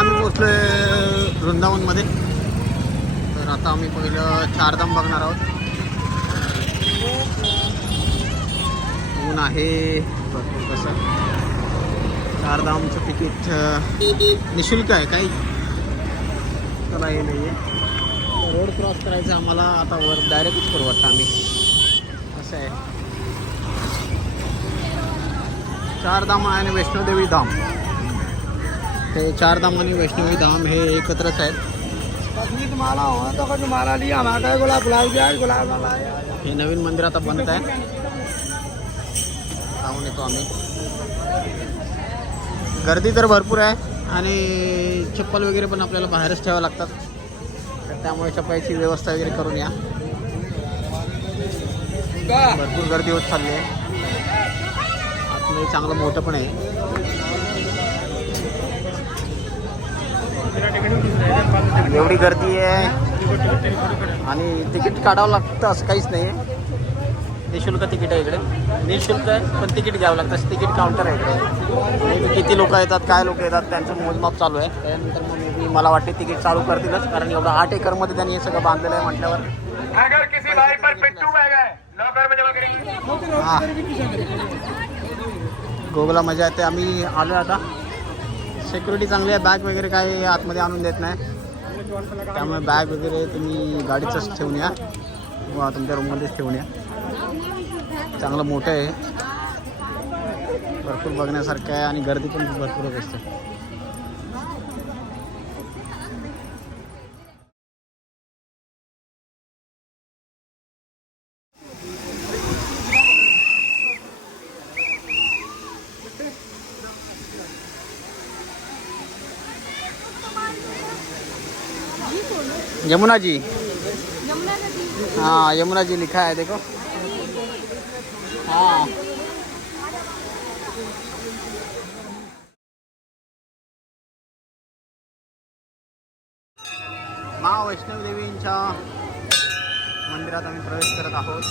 आम्ही पोहोचलोय वृंदावनमध्ये. तर आता आम्ही पहिलं चारधाम बघणार आहोत. ऊन आहे भरपूर. कसं चारधामचं तिकीट निशुल्क आहे, काही त्याला हे नाही आहे. रोड क्रॉस करायचं आम्हाला आता वर डायरेक्टच करू वाटतं आम्ही. असं आहे. चारधाम आणि वैष्णोदेवी धाम, हे चारधाम आणि वैष्णोदेवी धाम हे एकत्रच आहेत. हे नवीन मंदिर आता बनत आहे, जाऊन येतो आम्ही. गर्दी तर भरपूर आहे आणि चप्पल वगैरे पण आपल्याला बाहेरच ठेवावं लागतात. तर त्यामुळे चप्पलची व्यवस्था वगैरे करून या. भरपूर गर्दी होत चालली आहे. आतमध्ये चांगलं मोठं पण आहे. एवढी गर्दी आहे आणि तिकीट काढावं लागतं असं काहीच नाही आहे. निशुल्क तिकीट आहे इकडे. निशुल्क आहे पण तिकीट घ्यावं लागतं. तिकीट काउंटर आहे इकडे. किती लोक येतात, काय लोक येतात त्यांचं मोजमाप चालू आहे. त्यानंतर मग मी मला वाटते तिकीट चालू करतीलच, कारण एवढं 8 एकरमध्ये त्यांनी हे सगळं बांधलेलं आहे म्हटल्यावर. हां, गोगला मजा येते. आम्ही आलो आता. सिक्युरिटी चांगली आहे. बॅग वगैरे काही आतमध्ये आणून देत नाही, त्यामुळे बॅग वगैरे तुम्ही गाडीतच ठेवून या किंवा तुमच्या रूममध्येच ठेवून या. चांगलं मोठं आहे, भरपूर बघण्यासारखं आहे आणि गर्दी पण भरपूरच असते. यमुना जी, हाँ यमुना जी लिखा है देखो. हाँ माँ वैष्णव देवींच्या मंदिरात आम्ही प्रवेश करत आहोत.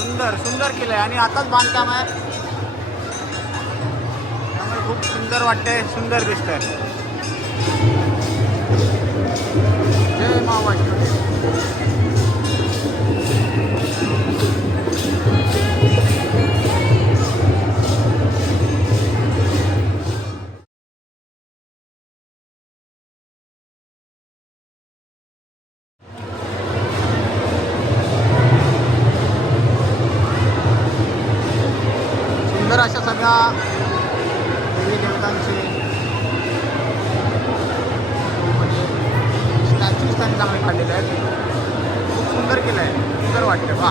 सुंदर सुंदर किल्ला आहे आणि आताच बांधकाम आहे, त्यामुळे खूप सुंदर वाटतंय, सुंदर दिसतंय. जय माँ वैष्णो देवी. सुंदर अशा सगळ्या देवी देवतांचे स्टॅच्यूज त्यांनी चांगले काढलेले आहेत. खूप सुंदर केलं आहे, सुंदर वाटतं. वा,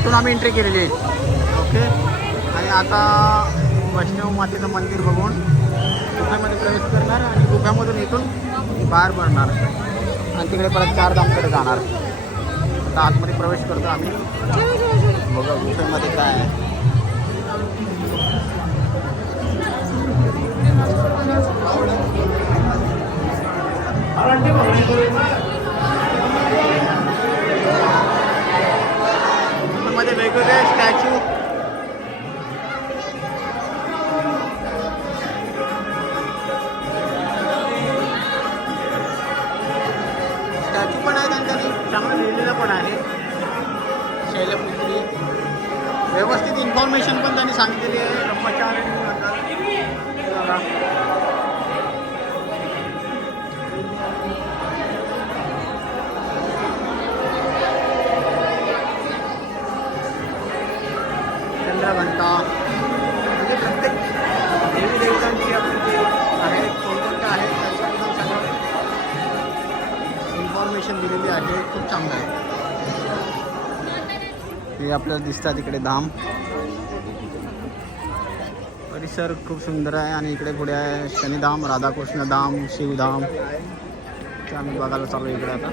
इथून आम्ही एंट्री केलेली आहे. ओके, आणि आता वैष्णव मातेचं मंदिर बघून गुफेमध्ये प्रवेश करणार आणि गुफ्यामधून इथून बाहेर पडणार आणि तिकडे परत चारधामकडे जाणार. आता आतमध्ये प्रवेश करतो आम्ही. बघा गुफेमध्ये काय आहे. मध्ये वेगवेगळे स्टॅच्यू, पण आहेत आणि त्यांनी चांगलं लिहिलेलं पण आहे. शैलपुत्री व्यवस्थित इन्फॉर्मेशन पण त्यांनी सांगितलेली आहे. ब्रह्मचारी चंद्रघंटा, म्हणजे प्रत्येक देवी देवतांची आपली जे आहे कोणकोणत्या आहेत त्याच्याबद्दल सगळं पण दिलेली आहे, खूप चांगलं आहे. हे आपल्याला दिसतात इकडे धाम. परिसर खूप सुंदर आहे आणि इकडे पुढे आहे शनिधाम, राधाकृष्ण धाम, शिवधाम. ते आम्ही बघायला चालू इकडे आता.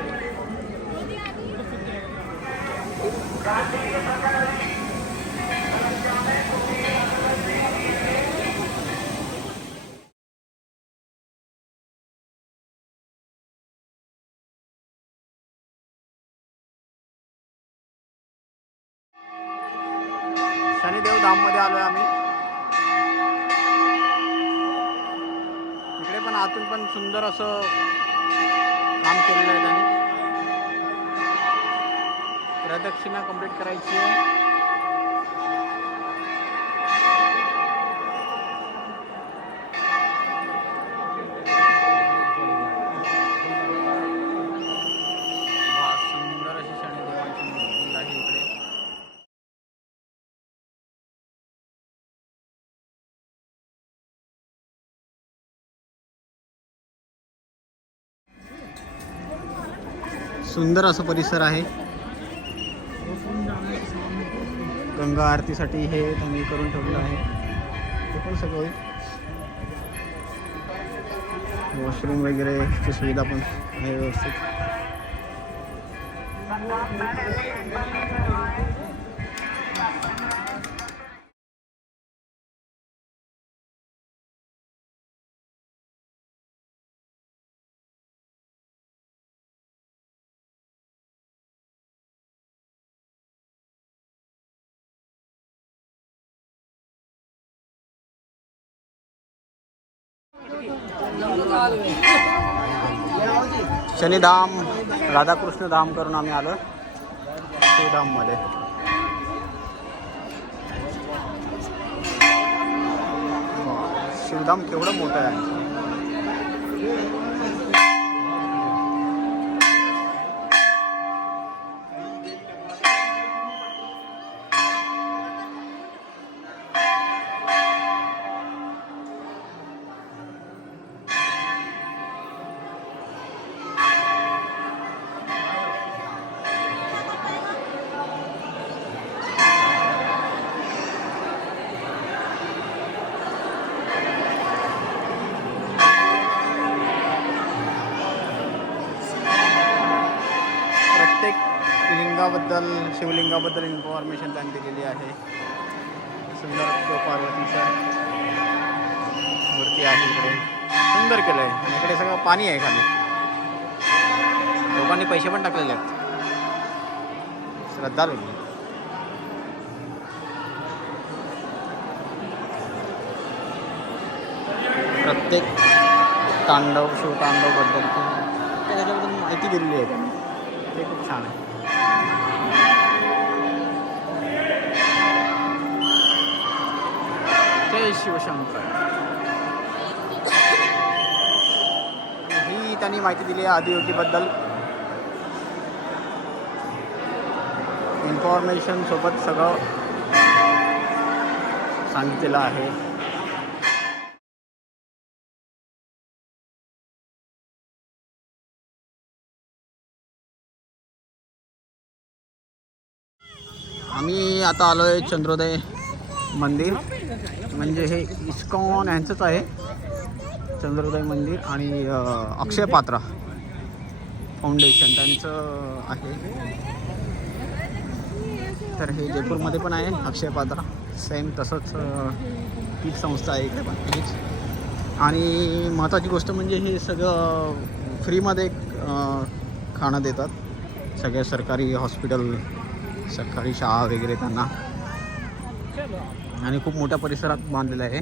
शनिदेव धाम मध्ये आलोय आम्ही. इकडे पण आतून पण सुंदर असं काम केलेलं आहे त्यांनी. प्रदक्षिणा कंप्लीट करायची आहे. सुंदर अशी शनिदेवाची मूर्ती आहे इकडे. सुंदर असं परिसर आहे. गंगा आरतीसाठी हे त्यांनी करून ठेवलं आहे. ते पण सगळं वॉशरूम वगैरेची सुविधा पण आहे व्यवस्थित. शनिधाम, राधाकृष्ण धाम करून आम्ही आलो शिवधाम मध्ये. शिवधाम केवढं मोठं आहे. लिंगाबद्दल, शिवलिंगाबद्दल इन्फॉर्मेशन त्यांनी दिलेली आहे. सुंदर पार्वतीचा मूर्ती आहे इकडे. सुंदर केलं आहे आणि इकडे सगळं पाणी आहे खाली. लोकांनी पैसे पण टाकलेले आहेत. श्रद्धा लागली. प्रत्येक तांडव, शिवतांडवबद्दल त्याच्याबद्दल माहिती दिलेली आहे त्यांनी. ते खूप छान आहे. जय शिवशंकर. ही त्यांनी माहिती दिली आहे आदियोगीबद्दल. इन्फॉर्मेशन सोबत सगळं सांगितलेलं आहे. आम्ही आता आलो आहे चंद्रोदय मंदिर. म्हणजे हे इस्कॉन यांचंच आहे चंद्रोदय मंदिर. आणि अक्षय पात्रा फाउंडेशन त्यांचं आहे. तर हे जयपूरमध्ये पण आहे अक्षय पात्रा. सेम तसंच तीच संस्था आहे इकडे पण तीच. आणि महत्त्वाची गोष्ट म्हणजे हे सगळं फ्रीमध्ये खाणं देतात. सगळ्या सरकारी हॉस्पिटल, सरकारी शाळा वगैरे त्यांना. आणि खूप मोठ्या परिसरात बांधलेलं आहे.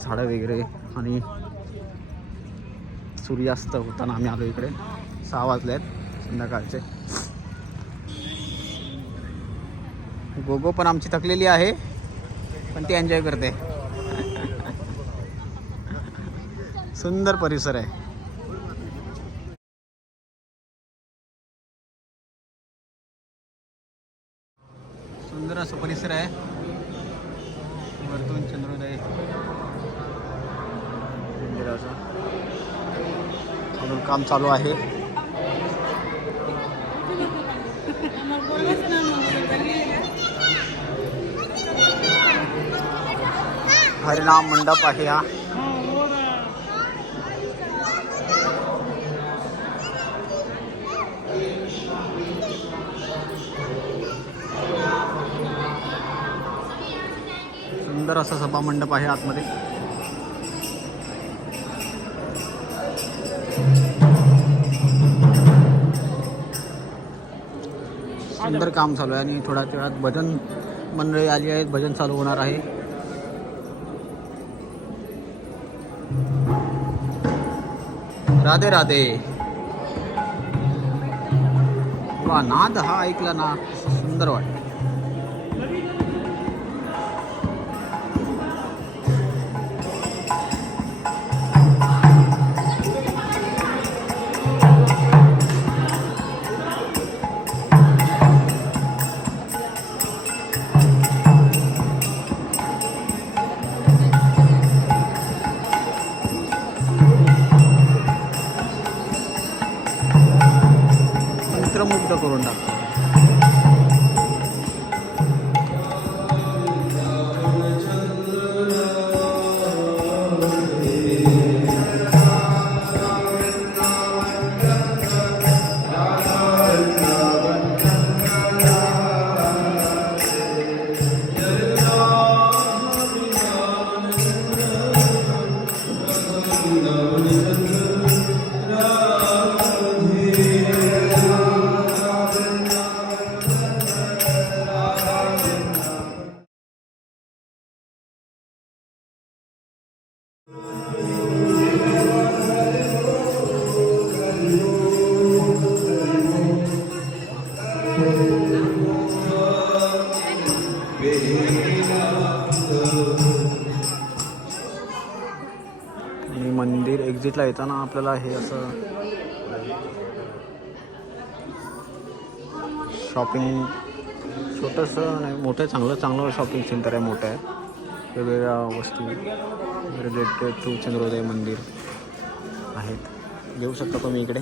झाडं वगैरे. आणि सूर्यास्त होताना आम्ही आलो इकडे. 6 वाजले आहेत संध्याकाळचे. गोगो पण आमची थकलेली आहे पण ती एन्जॉय करते. सुंदर परिसर आहे. सुंदर असं परिसर आहे. वरतून चंद्रोदय मंदिराचा. काम चालू आहे. हरिनाम मंडप आहे हा. सुंदर असा सभा मंडप आहे आतमध्ये. सुंदर काम चालू आहे आणि थोड्या वेळात भजन मंडळी आली आहेत. भजन चालू होणार आहे. राधे राधे. वा, नाद हा ऐकला ना सुंदर वाटत. मंत्रमुग्ध करून टाकतो. आणि मंदिर एक्झिटला येताना आपल्याला हे असं शॉपिंग छोटंसं नाही मोठं चांगलं शॉपिंग सेंटर आहे. मोठं आहे. वेगवेगळ्या वस्तू रिलेटेड टू चंद्रोदय मंदिर आहेत. घेऊ शकता तुम्ही इकडे.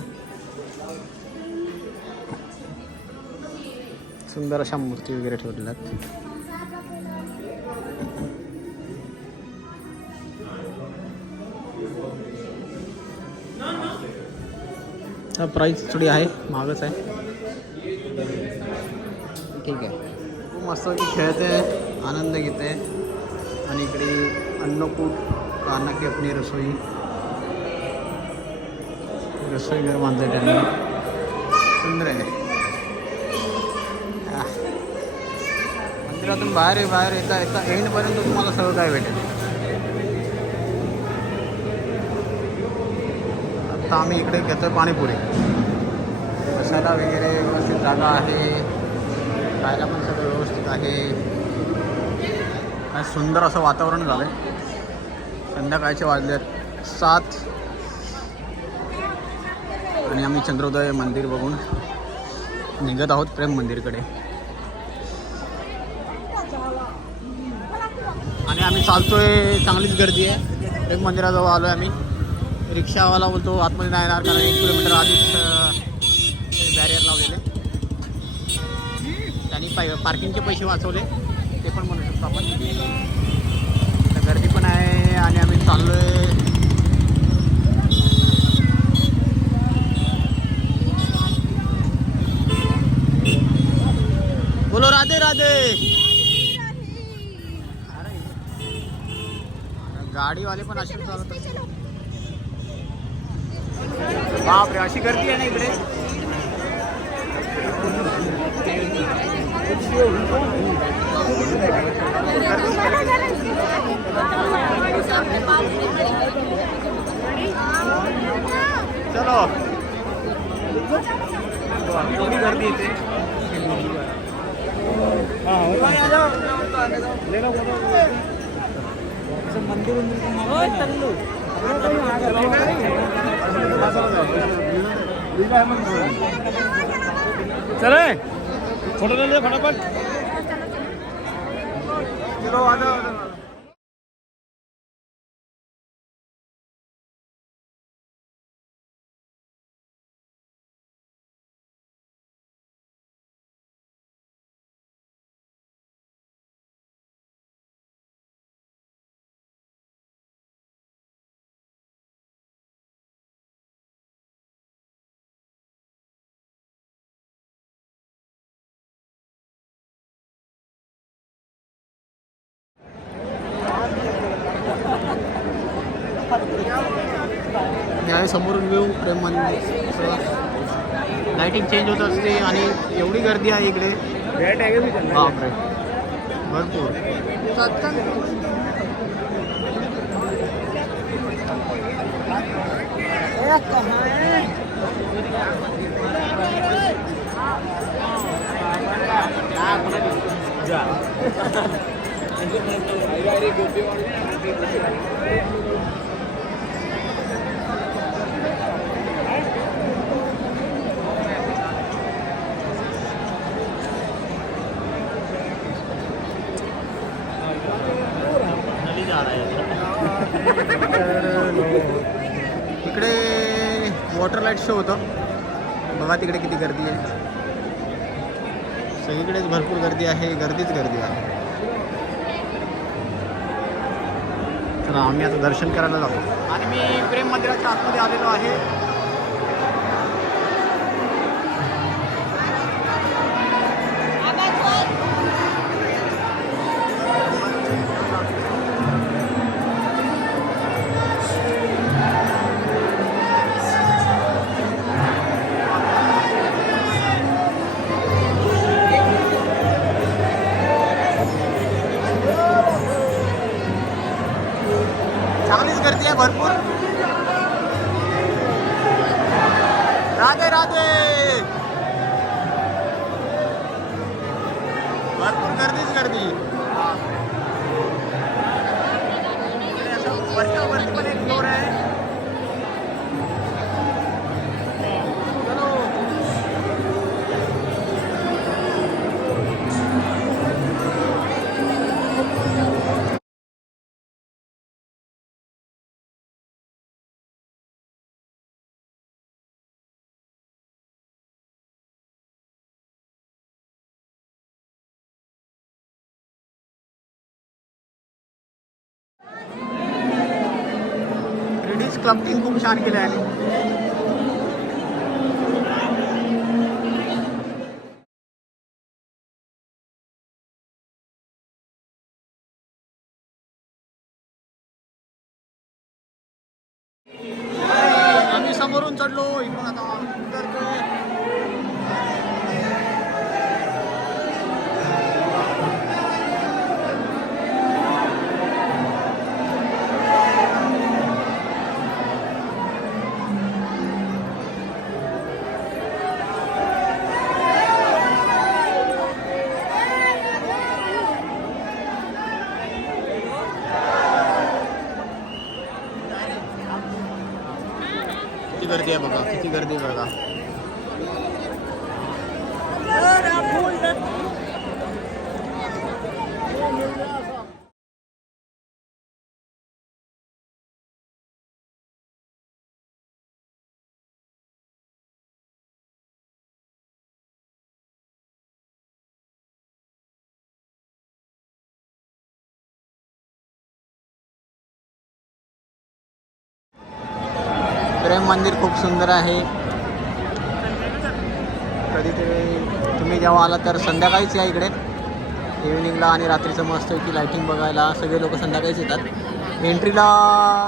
सुंदर अशा मूर्ती वगैरे ठेवलेल्या आहेत. प्राईस थोडी आहे, महागच आहे. ठीक आहे. खूप मस्त खेळते, आनंद घेते. आणि इकडे अन्नकूट काना की अपनी रसोई घर बांधले त्यांनी. सुंदर आहे. मंदिरातून बाहेर येता एंडपर्यंत तुम्हाला सगळं काय भेटेल. आता आम्ही इकडे घेतोय पाणीपुरी. बसायला वगैरे व्यवस्थित जागा आहे. खायला पण सगळं व्यवस्थित आहे. काय सुंदर असं वातावरण झालं आहे. संध्याकाळचे वाजले 7 आणि आम्ही चंद्रोदय मंदिर बघून निघत आहोत प्रेम मंदिरकडे. आणि आम्ही चालतोय. चांगलीच गर्दी आहे. प्रेम मंदिराजवळ आलो आहे आम्ही. रिक्षावाला बोलतो आतमध्ये नाही येणार कारण 1 किलोमीटर आधीच बॅरियर लावलेले. त्यांनी पार्किंगचे पैसे वाचवले ते पण म्हणू शकतो आपण. गर्दी पण आहे आणि आम्ही चाललोय. बोलो राधे राधे. गाडीवाले पण अशी चालत. बापरे, अशी गर्दी आहे ना इकडे. चलो थोडी गर्दी येते. मंदिर चले फोटो ले फटाफट. चलो आहे समोरून व्ह्यू प्रेम मंदिर. लाईटिंग चेंज होत असते आणि एवढी गर्दी आहे इकडे बापरे भरपूर. इकडे वॉटर लाईट शो होतं बघा तिकडे किती गर्दी आहे. सगळीकडेच भरपूर गर्दी आहे, गर्दीच गर्दी आहे. तर आम्ही आता दर्शन करायला जातो आणि मी प्रेम मंदिराच्या आतमध्ये आलेलो आहे. चांगलीच गर्दी आहे भरपूर. राधे राधे. भरपूर गर्दीच गर्दी. वरती पण एक फ्लोर आहे. लेडीज क्लबटिंग खूप छान केलं आहे. आम्ही समोरून चढलो इकडून आता उतरतोय. किती गर्दी आहे बघा, किती गर्दी आहे बघा. प्रेम मंदिर खूप सुंदर आहे. कधीतरी तुम्ही जेव्हा आला तर संध्याकाळीच या इकडे इव्हिनिंगला आणि रात्रीचं मस्त की लाईटिंग बघायला सगळे लोक संध्याकाळीच येतात. एंट्रीला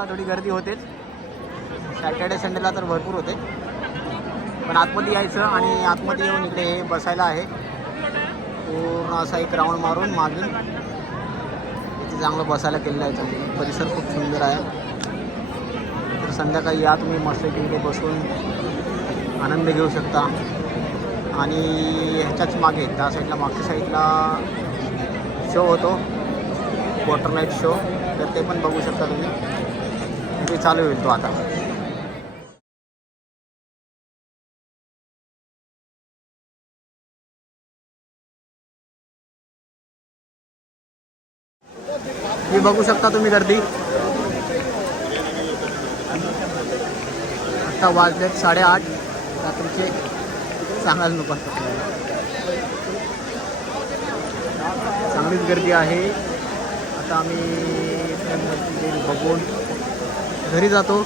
थोडी गर्दी होतेच, सॅटर्डे संडेला तर भरपूर होते. पण आतमध्ये यायचं आणि आतमध्ये येऊन इकडे बसायला आहे. पूर्ण असा एक राऊंड मारून मागून इथे चांगलं बसायला केलेलं आहे. परिसर खूप सुंदर आहे. तर संध्याकाळी या तुम्ही मस्त इकडे बसून आनंद घेऊ शकता. आणि ह्याच्याच मागे त्या साईडला मागच्या साईडला शो होतो वॉटर लाईट शो, तर ते पण बघू शकता तुम्ही. ते चालू होईल तो आता. हे बघू शकता तुम्ही गर्दी. आता वाजलेत 8:30 रात्रीचे. सांगायला नको, चांगलीच गर्दी आहे. आता आम्ही बघून घरी जातो.